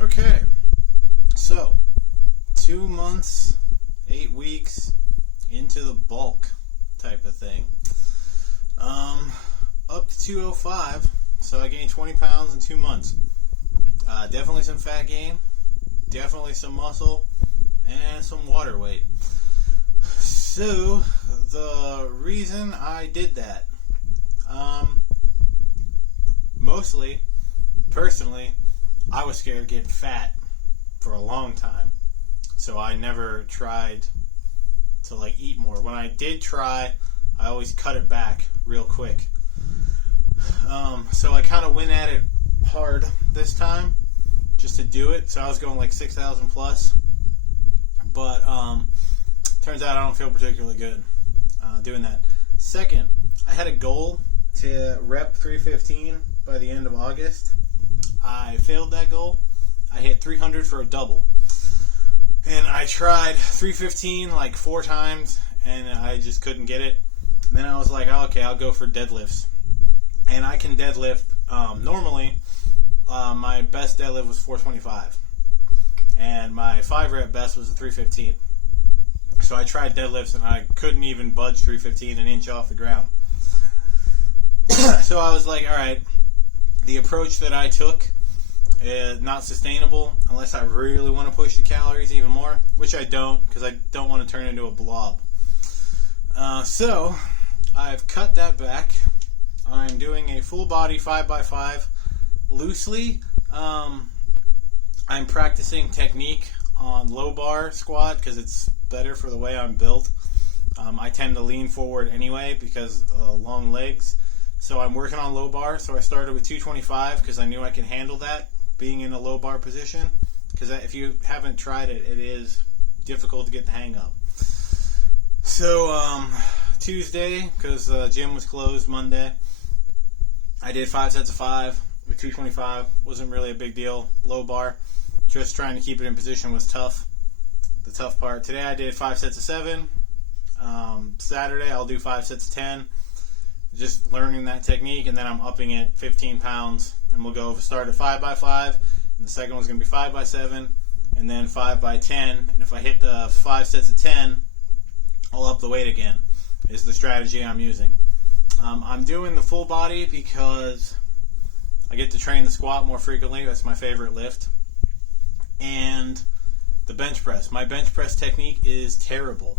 Okay, so 2 months, 8 weeks into the bulk type of thing. Up to 205, so I gained 20 pounds in 2 months. Definitely some fat gain, definitely some muscle, and some water weight. So, the reason I did that, mostly, personally, I was scared of getting fat for a long time. So I never tried to eat more. When I did try, I always cut it back real quick. So I kind of went at it hard this time just to do it. So I was going 6,000 plus. But turns out I don't feel particularly good doing that. Second, I had a goal to rep 315 by the end of August. I failed that goal. I hit 300 for a double. And I tried 315 4 times, and I just couldn't get it. And then I was like, oh, okay, I'll go for deadlifts. And I can deadlift. Normally, my best deadlift was 425. And my 5 rep best was a 315. So I tried deadlifts, and I couldn't even budge 315 an inch off the ground. So I was like, all right, the approach that I took is not sustainable unless I really want to push the calories even more, which I don't, because I don't want to turn into a blob. So I've cut that back. I'm doing a full body 5x5 loosely. I'm practicing technique on low bar squat because it's better for the way I'm built. I tend to lean forward anyway because long legs. So I'm working on low bar. So I started with 225 because I knew I could handle that being in a low bar position. Because if you haven't tried it, it is difficult to get the hang of. So Tuesday, because the gym was closed Monday, I did 5 sets of 5 with 225. Wasn't really a big deal. Low bar. Just trying to keep it in position was tough. The tough part. Today I did 5 sets of 7. Saturday I'll do 5 sets of 10. Just learning that technique, and then I'm upping it 15 pounds, and we'll go start at 5x5, and the second one's going to be 5x7, and then 5x10, and if I hit the 5 sets of 10, I'll up the weight again, is the strategy I'm using. I'm doing the full body because I get to train the squat more frequently. That's my favorite lift. And the bench press. My bench press technique is terrible,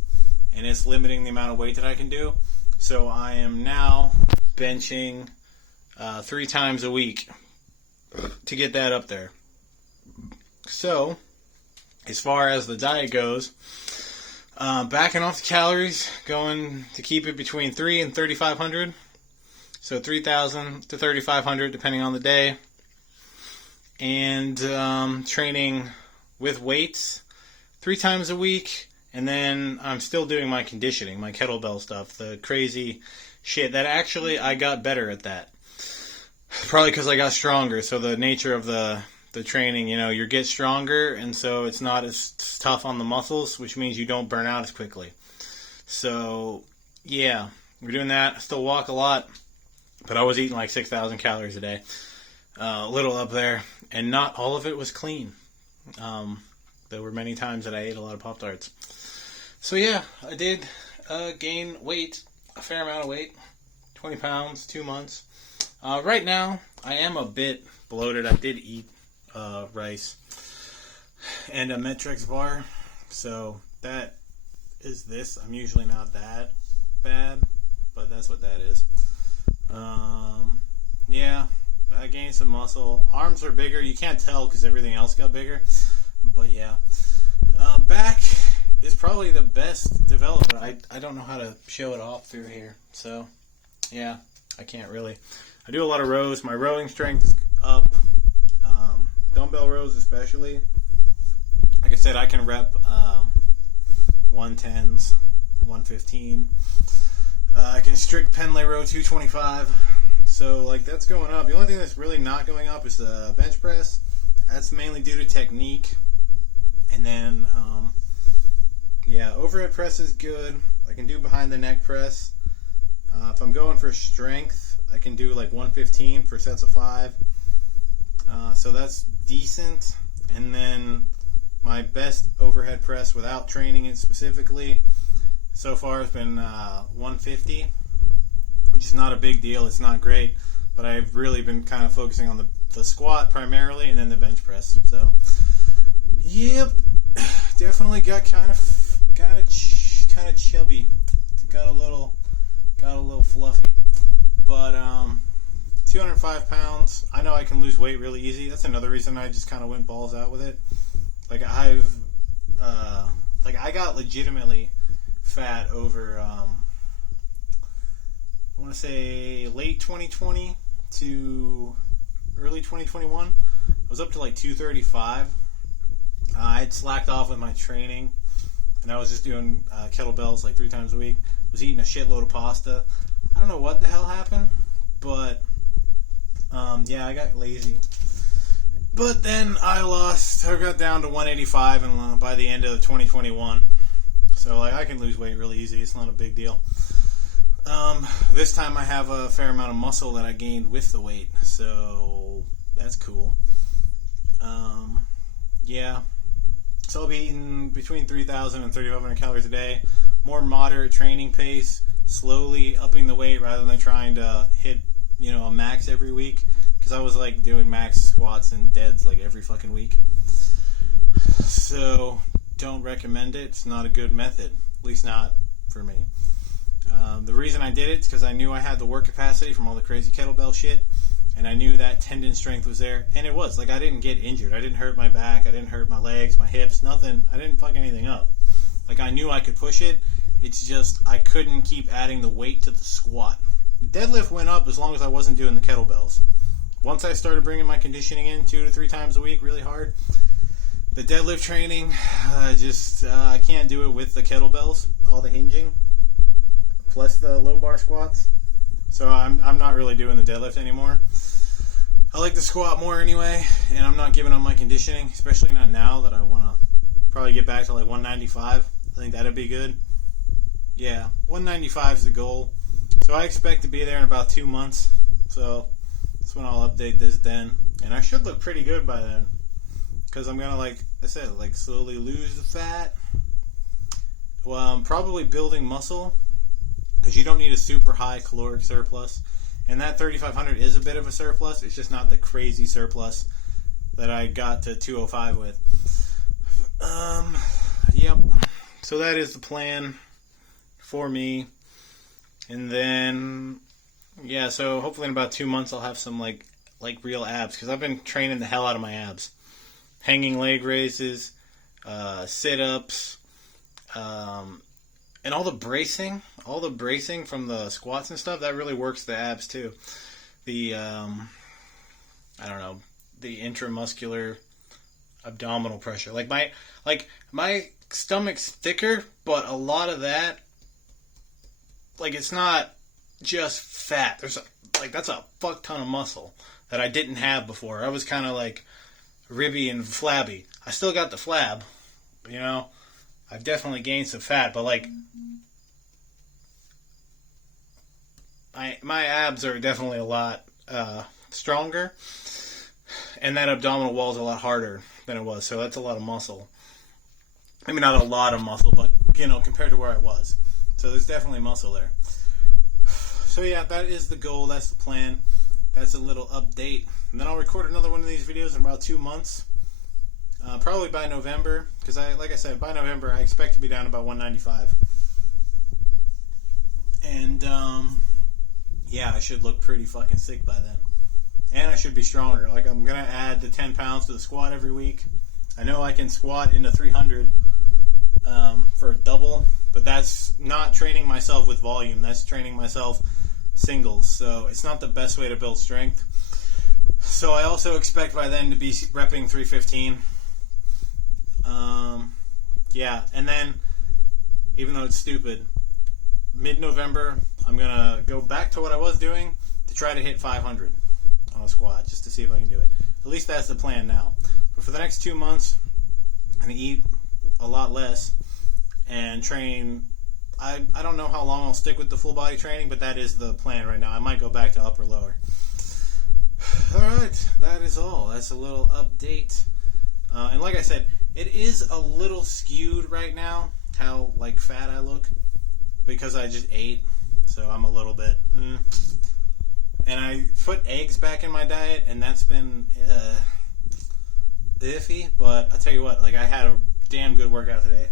and it's limiting the amount of weight that I can do. So I am now benching 3 times a week to get that up there. So, as far as the diet goes, backing off the calories, going to keep it between 3 and 3,500. So 3,000 to 3,500 depending on the day. And training with weights 3 times a week. And then I'm still doing my conditioning, my kettlebell stuff, the crazy shit that actually I got better at that. Probably because I got stronger. So the nature of the training, you get stronger, and so it's not as tough on the muscles, which means you don't burn out as quickly. So, yeah, we're doing that. I still walk a lot, but I was eating 6,000 calories a day. A little up there, and not all of it was clean. There were many times that I ate a lot of Pop-Tarts. So yeah, I did gain weight, a fair amount of weight, 20 pounds, 2 months. Right now, I am a bit bloated. I did eat rice and a Metrex bar, so that is this. I'm usually not that bad, but that's what that is. Yeah, I gained some muscle. Arms are bigger. You can't tell because everything else got bigger. But yeah, back is probably the best development. I don't know how to show it off through here. So, yeah, I can't really. I do a lot of rows. My rowing strength is up. Dumbbell rows especially. Like I said, I can rep 110s, 115. I can strict Pendlay row 225. So, that's going up. The only thing that's really not going up is the bench press. That's mainly due to technique. And then, overhead press is good. I can do behind the neck press. If I'm going for strength, I can do 115 for sets of 5. So that's decent. And then my best overhead press without training it specifically so far has been 150, which is not a big deal. It's not great, but I've really been kind of focusing on the squat primarily, and then the bench press. So, yep, definitely got kind of chubby, got a little fluffy, but 205 pounds. I know I can lose weight really easy. That's another reason I just kind of went balls out with it. Like I got legitimately fat over, I want to say late 2020 to early 2021. I was up to like 235. I had slacked off with my training, and I was just doing kettlebells like 3 times a week. I was eating a shitload of pasta. I don't know what the hell happened, but yeah, I got lazy. But then I got down to 185 and by the end of 2021. So like I can lose weight really easy. It's not a big deal. This time I have a fair amount of muscle that I gained with the weight, so that's cool. Yeah. So I'll be eating between 3,000 and 3,500 calories a day. More moderate training pace, slowly upping the weight rather than trying to hit, a max every week. Because I was like doing max squats and deads like every fucking week. So don't recommend it. It's not a good method, at least not for me. The reason I did it is because I knew I had the work capacity from all the crazy kettlebell shit, and I knew that tendon strength was there, and it was. Like, I didn't get injured. I didn't hurt my back. I didn't hurt my legs, my hips, nothing. I didn't fuck anything up. Like, I knew I could push it. It's just I couldn't keep adding the weight to the squat. Deadlift went up as long as I wasn't doing the kettlebells. Once I started bringing my conditioning in 2 to 3 times a week really hard, the deadlift training, I can't do it with the kettlebells, all the hinging, plus the low bar squats. So I'm not really doing the deadlift anymore. I like the squat more anyway, and I'm not giving up my conditioning, especially not now that I want to probably get back to like 195. I think that'd be good. Yeah, 195 is the goal. So I expect to be there in about 2 months. So that's when I'll update this then. And I should look pretty good by then. Because I'm going to, like I said, slowly lose the fat. Well, I'm probably building muscle. Because you don't need a super high caloric surplus. And that 3,500 is a bit of a surplus. It's just not the crazy surplus that I got to 205 with. Yep. So that is the plan for me. And then, yeah, so hopefully in about 2 months I'll have some like real abs. Because I've been training the hell out of my abs. Hanging leg raises, sit-ups, and all the bracing from the squats and stuff, that really works the abs too. The, the intramuscular abdominal pressure. Like my stomach's thicker, but a lot of that, it's not just fat. That's a fuck ton of muscle that I didn't have before. I was kind of ribby and flabby. I still got the flab, I've definitely gained some fat, but my abs are definitely a lot stronger, and that abdominal wall is a lot harder than it was, so that's a lot of muscle. I mean, not a lot of muscle, but compared to where I was. So there's definitely muscle there. So yeah, that is the goal, that's the plan. That's a little update. And then I'll record another one of these videos in about 2 months. Probably by November, because like I said, by November I expect to be down about 195. And yeah, I should look pretty fucking sick by then. And I should be stronger. I'm gonna add the 10 pounds to the squat every week. I know I can squat into 300 for a double, but that's not training myself with volume. That's training myself singles. So it's not the best way to build strength. So I also expect by then to be repping 315. Yeah, and then, even though it's stupid, mid-November, I'm going to go back to what I was doing to try to hit 500 on a squat, just to see if I can do it. At least that's the plan now. But for the next 2 months, I'm going to eat a lot less and train. I don't know how long I'll stick with the full body training, but that is the plan right now. I might go back to upper lower. Alright, that is all. That's a little update. And like I said, it is a little skewed right now how like fat I look because I just ate, so I'm a little bit. And I put eggs back in my diet, and that's been iffy. But I'll tell you what, like I had a damn good workout today,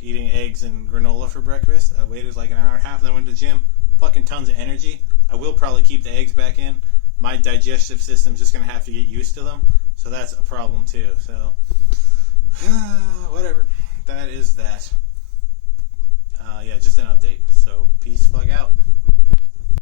eating eggs and granola for breakfast. I waited like an hour and a half, then went to the gym. Fucking tons of energy. I will probably keep the eggs back in. My digestive system's just gonna have to get used to them, so that's a problem too. So whatever. That is that. Yeah, just an update. So peace, fuck out.